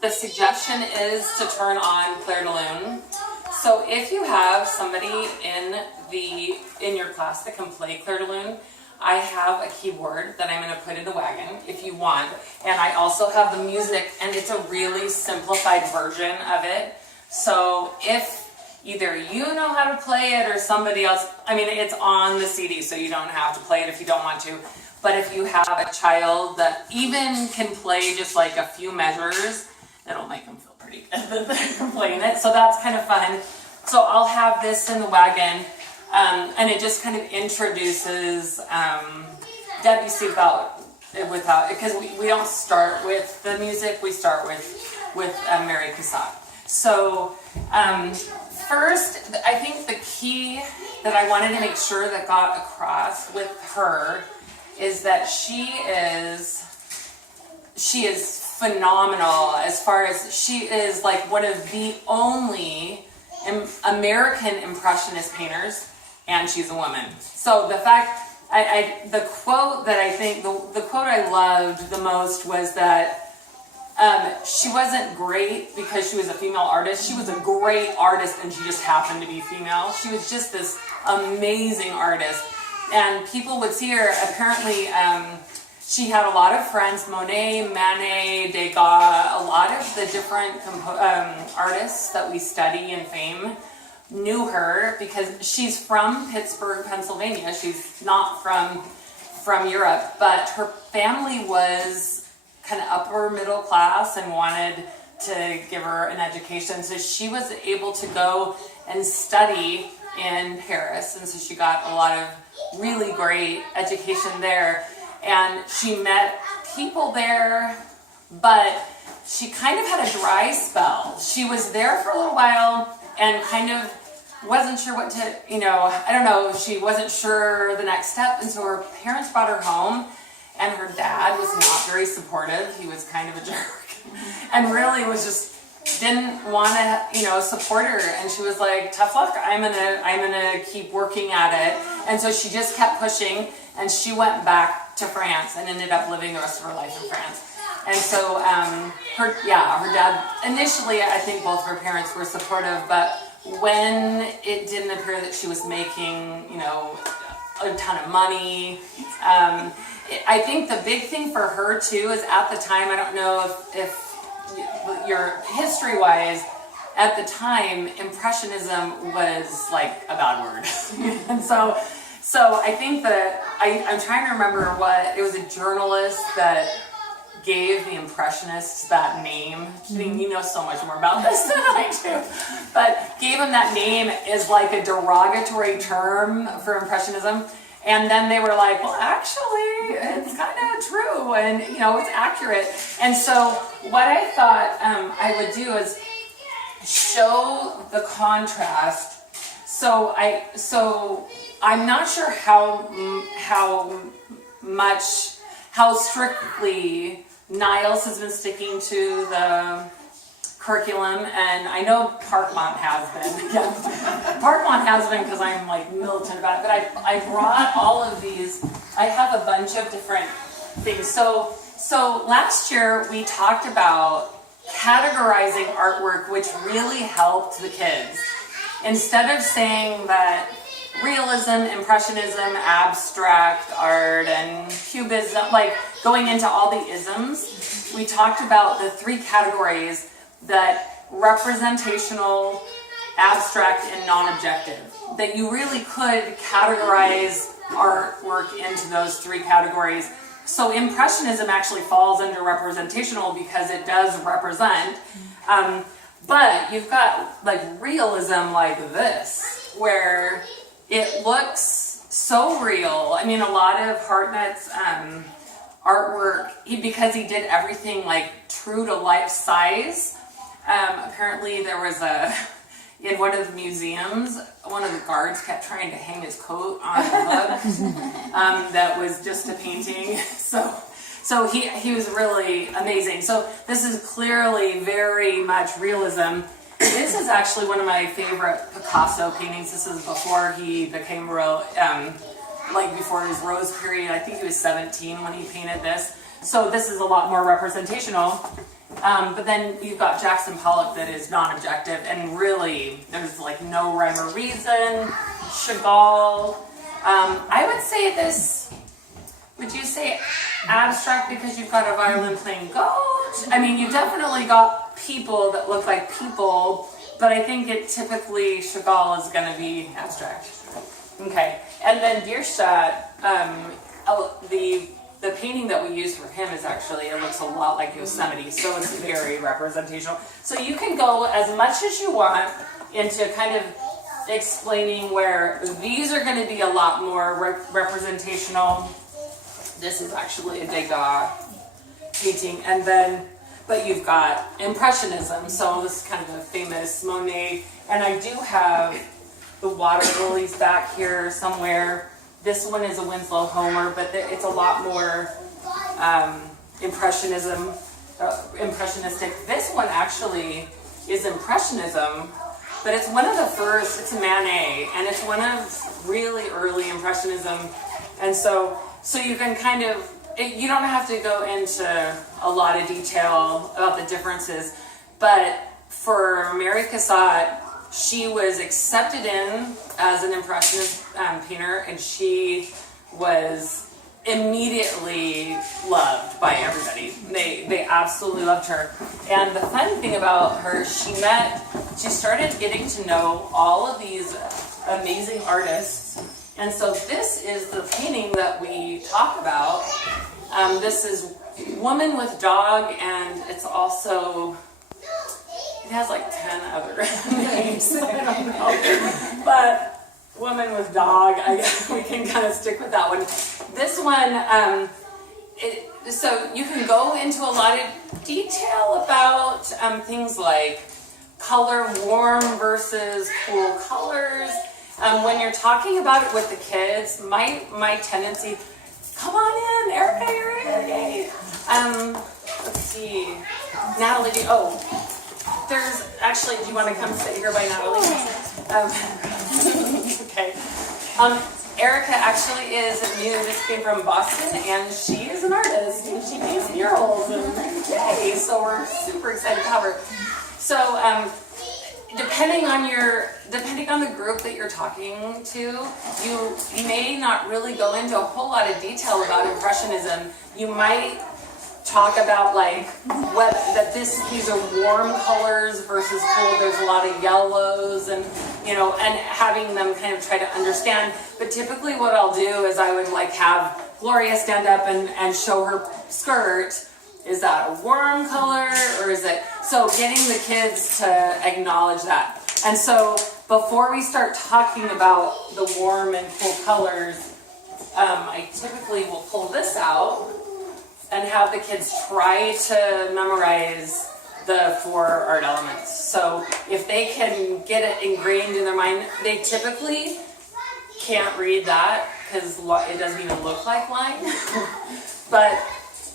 the suggestion is to turn on Clair de Lune. So if you have somebody in your class that can play Clair de Lune, I have a keyboard that I'm going to put in the wagon if you want. And I also have the music, and it's a really simplified version of it. So if either you know how to play it or somebody else, I mean, it's on the CD, so you don't have to play it if you don't want to. But if you have a child that even can play just like a few measures, it'll make them feel pretty good that they're playing it. So that's kind of fun. So I'll have this in the wagon, and it just kind of introduces Debussy without, because we don't start with the music, we start with Mary Cassatt. So first, I think the key that I wanted to make sure that got across with her is that she is phenomenal, as far as she is like one of the only American Impressionist painters, and she's a woman. So the fact, the quote that I think, the quote I loved the most was that she wasn't great because she was a female artist. She was a great artist, and she just happened to be female. She was just this amazing artist. And people would see her, apparently, she had a lot of friends, Monet, Manet, Degas, a lot of the different artists that we study and fame knew her because she's from Pittsburgh, Pennsylvania. She's not from Europe, but her family was kind of upper middle class and wanted to give her an education. So she was able to go and study in Paris, and so she got a lot of really great education there. And she met people there, but she kind of had a dry spell. She was there for a little while and kind of wasn't sure what to, I don't know, she wasn't sure the next step. And so her parents brought her home, and her dad was not very supportive. He was kind of a jerk and really was just didn't want to, support her. And she was like, tough luck, I'm gonna keep working at it. And so she just kept pushing, and she went back to France and ended up living the rest of her life in France. And so her dad, initially, I think both of her parents were supportive, but when it didn't appear that she was making, a ton of money, I think the big thing for her too is at the time, I don't know if your history-wise, at the time, Impressionism was like a bad word. And so I think that, I'm trying to remember it was a journalist that gave the Impressionists that name. I mean, you know so much more about this than I do. But gave them that name as like a derogatory term for Impressionism. And then they were like, well, actually, it's kind of true, and, it's accurate. And so what I thought I would do is show the contrast. So I'm not sure how strictly Niles has been sticking to the curriculum, and I know Parkmont has been. Yeah. Parkmont has been because I'm like militant about it, but I brought all of these. I have a bunch of different things. So last year we talked about categorizing artwork, which really helped the kids. Instead of saying that realism, impressionism, abstract art, and cubism, like going into all the isms, we talked about the three categories: that representational, abstract, and non-objective. That you really could categorize artwork into those three categories. So Impressionism actually falls under representational because it does represent. But you've got like realism like this, where it looks so real. I mean, a lot of Hartnett's artwork, because he did everything like true to life size. Apparently there was in one of the museums, one of the guards kept trying to hang his coat on the hook that was just a painting. So he was really amazing. So this is clearly very much realism. This is actually one of my favorite Picasso paintings. This is before he became before his Rose period. I think he was 17 when he painted this. So this is a lot more representational. But then you've got Jackson Pollock that is non-objective, and really there's like no rhyme or reason. Chagall. I would say this. Would you say abstract because you've got a violin playing goat? I mean, you definitely got people that look like people, but I think it typically Chagall is going to be abstract. Okay, and then Bierstadt, the painting that we use for him is actually, it looks a lot like Yosemite, so it's very representational. So you can go as much as you want into kind of explaining where these are going to be a lot more representational. This is actually a Degas painting, and then, but you've got Impressionism, so this is kind of a famous Monet, and I do have the water lilies back here somewhere. This one is a Winslow Homer, but it's a lot more impressionistic. This one actually is Impressionism, but it's one of the first, it's a Manet, and it's one of really early Impressionism. And so you can kind of, you don't have to go into a lot of detail about the differences, but for Mary Cassatt, she was accepted in as an Impressionist painter, and she was immediately loved by everybody. They absolutely loved her. And the fun thing about her, she started getting to know all of these amazing artists. And so this is the painting that we talk about. This is Woman with Dog, and it's also, it has like 10 other names. I don't know. But Woman with Dog, I guess we can kind of stick with that one. This one, so you can go into a lot of detail about things like color, warm versus cool colors. When you're talking about it with the kids, my tendency, come on in, Erica, you're in. Let's see, Natalie, there's actually, do you want to come sit here by Natalie? Okay. Erica actually is new, this came from Boston, and she is an artist, and she paints murals, and yay, so we're super excited to have her. So, depending on the group that you're talking to, you may not really go into a whole lot of detail about Impressionism. You might talk about like these are warm colors versus cool. There's a lot of yellows, and and having them kind of try to understand. But typically what I'll do is I would like have Gloria stand up and show her skirt. Is that a warm color, or is it? So getting the kids to acknowledge that. And so before we start talking about the warm and cool colors, I typically will pull this out and have the kids try to memorize the 4 art elements. So if they can get it ingrained in their mind, they typically can't read that because it doesn't even look like line. But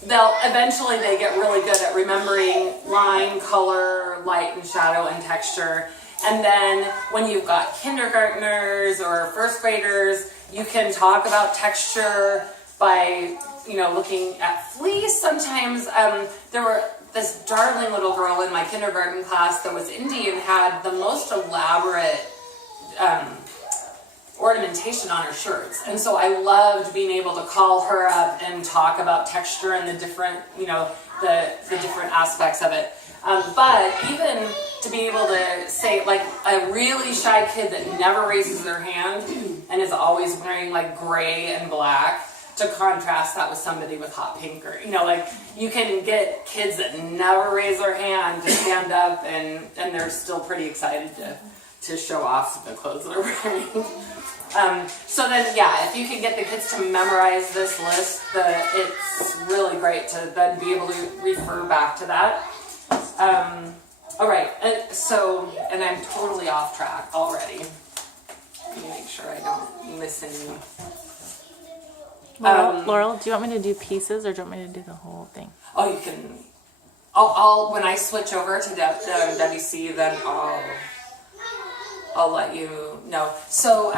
they get really good at remembering line, color, light and shadow and texture. And then when you've got kindergartners or first graders, you can talk about texture by looking at fleece. Sometimes there were this darling little girl in my kindergarten class that was Indian, had the most elaborate ornamentation on her shirts, and so I loved being able to call her up and talk about texture and the different the different aspects of it. But even to be able to say, like, a really shy kid that never raises their hand and is always wearing like gray and black, to contrast that with somebody with hot pink, or you can get kids that never raise their hand to stand up and they're still pretty excited to show off the clothes they're wearing. So then, if you can get the kids to memorize this list, it's really great to then be able to refer back to that. All right, and I'm totally off track already. Let me make sure I don't miss any. Laurel, do you want me to do pieces, or do you want me to do the whole thing? Oh, you can. I'll when I switch over to WC, then I'll let you know. So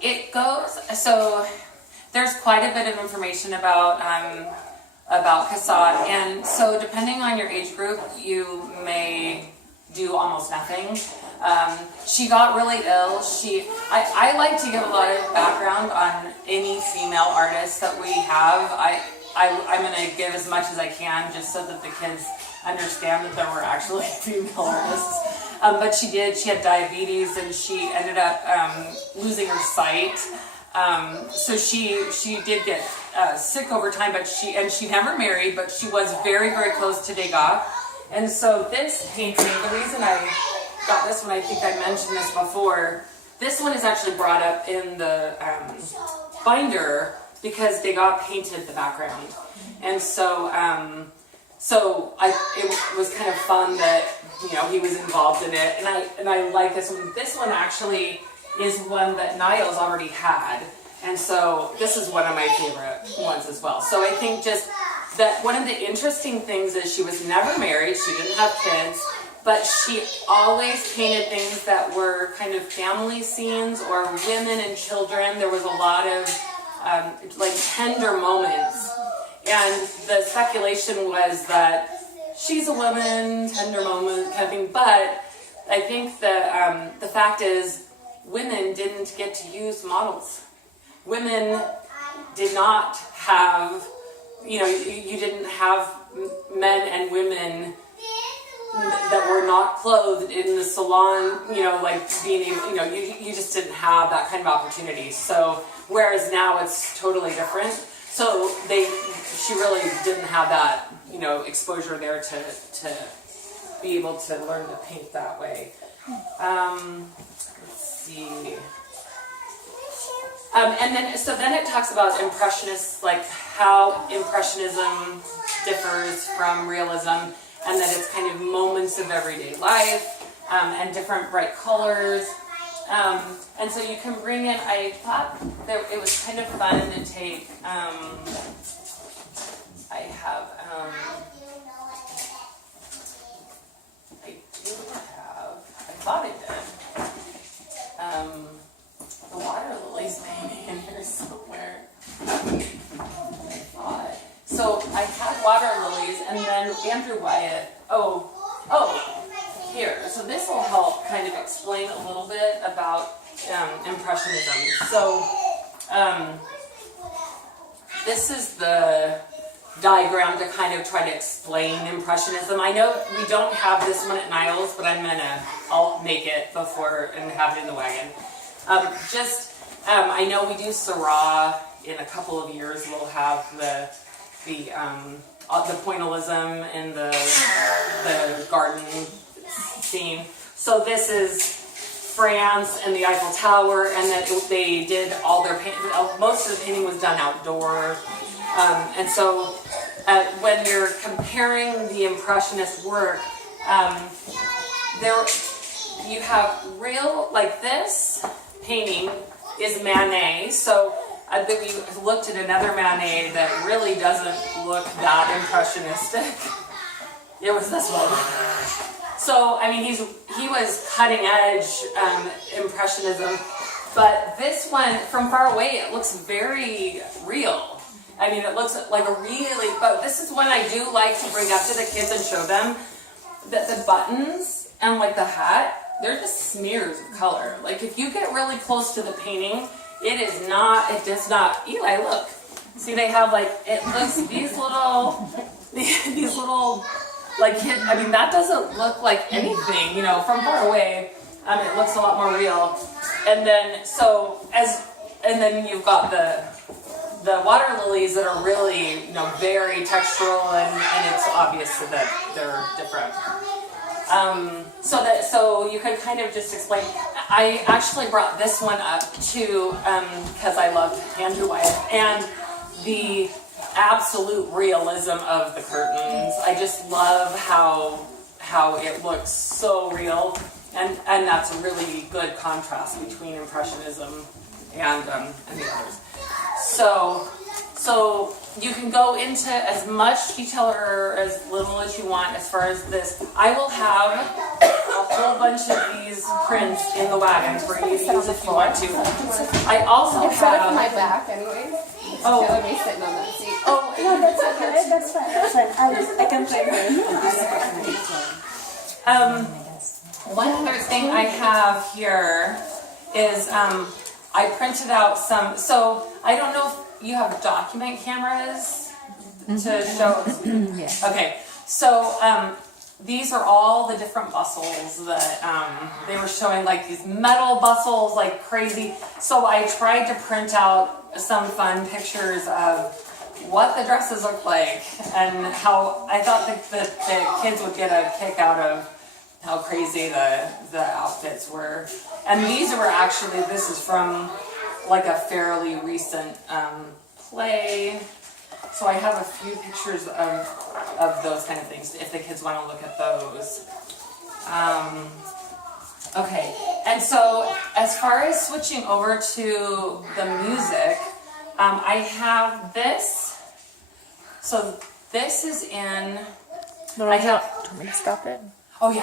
it goes. So there's quite a bit of information about about Cassatt. And so depending on your age group, you may do almost nothing. She got really ill. I like to give a lot of background on any female artists that we have. I'm going to give as much as I can just so that the kids understand that there were actually female artists. But she had diabetes, and she ended up losing her sight. So she did get sick over time, but she never married, but she was very, very close to Degas. And so this painting, the reason I got this one, I think I mentioned this before, this one is actually brought up in the binder because Degas painted the background. And so it was kind of fun that, he was involved in it, and I like this one. This one actually is one that Niles already had, and so this is one of my favorite ones as well. So I think just that one of the interesting things is she was never married, she didn't have kids, but she always painted things that were kind of family scenes or women and children. There was a lot of like tender moments, and the speculation was that she's a woman, tender moment kind of thing, but I think the fact is women didn't get to use models. Women did not have, you didn't have men and women that were not clothed in the salon, like being able, you just didn't have that kind of opportunity. So, whereas now it's totally different. So she really didn't have that, exposure there to be able to learn to paint that way. Let's see. And then it talks about impressionists, like how impressionism differs from realism, and that it's kind of moments of everyday life, and different bright colors. And so you can bring in, I thought that it was kind of fun to take, I thought I did, the water lilies painting in here somewhere. I thought. So I had water lilies, and then Andrew Wyatt, here. So this will help kind of explain a little bit about Impressionism. So this is the diagram to kind of try to explain Impressionism. I know we don't have this one at Niles, but I'll make it before and have it in the wagon. I know we do Syrah in a couple of years. We'll have the pointillism in the garden scene. So this is France and the Eiffel Tower, and then they did all their most of the painting was done outdoor. And so when you're comparing the Impressionist work, you have real, like this painting is Manet. So we looked at another Manet that really doesn't look that impressionistic. It was this one. So, I mean, he was cutting edge Impressionism, but this one, from far away, it looks very real. I mean, it looks like but this is one I do like to bring up to the kids and show them, that the buttons and like the hat, they're just smears of color. Like if you get really close to the painting, it does not, Eli, look. See, they have it looks, these little, I mean, that doesn't look like anything, from far away. It looks a lot more real. And then, then you've got the water lilies that are really, very textural, and it's obvious that they're different. So you could kind of just explain. I actually brought this one up too, because I love Andrew Wyatt and the absolute realism of the curtains. I just love how it looks so real, and that's a really good contrast between Impressionism and the others. So you can go into as much detail or as little as you want as far as this. I will have a whole bunch of these prints in the wagon for you to use if you want to. I also It's better for my back anyways. Oh. Kill me sitting on that seat. Oh, No, that's okay. That's fine. That's fine. I can play her. One other thing I have here is I printed out some. So I don't know if you have document cameras to show. Yeah. Okay, so these are all the different bustles that they were showing, like these metal bustles, like crazy. So I tried to print out some fun pictures of what the dresses look like and how I thought that the kids would get a kick out of how crazy the outfits were. And these were actually, this is from like a fairly recent play. So I have a few pictures of those kind of things if the kids want to look at those. Okay, and so as far as switching over to the music, I have this. So this is in. Do you want me to stop it? Oh yeah.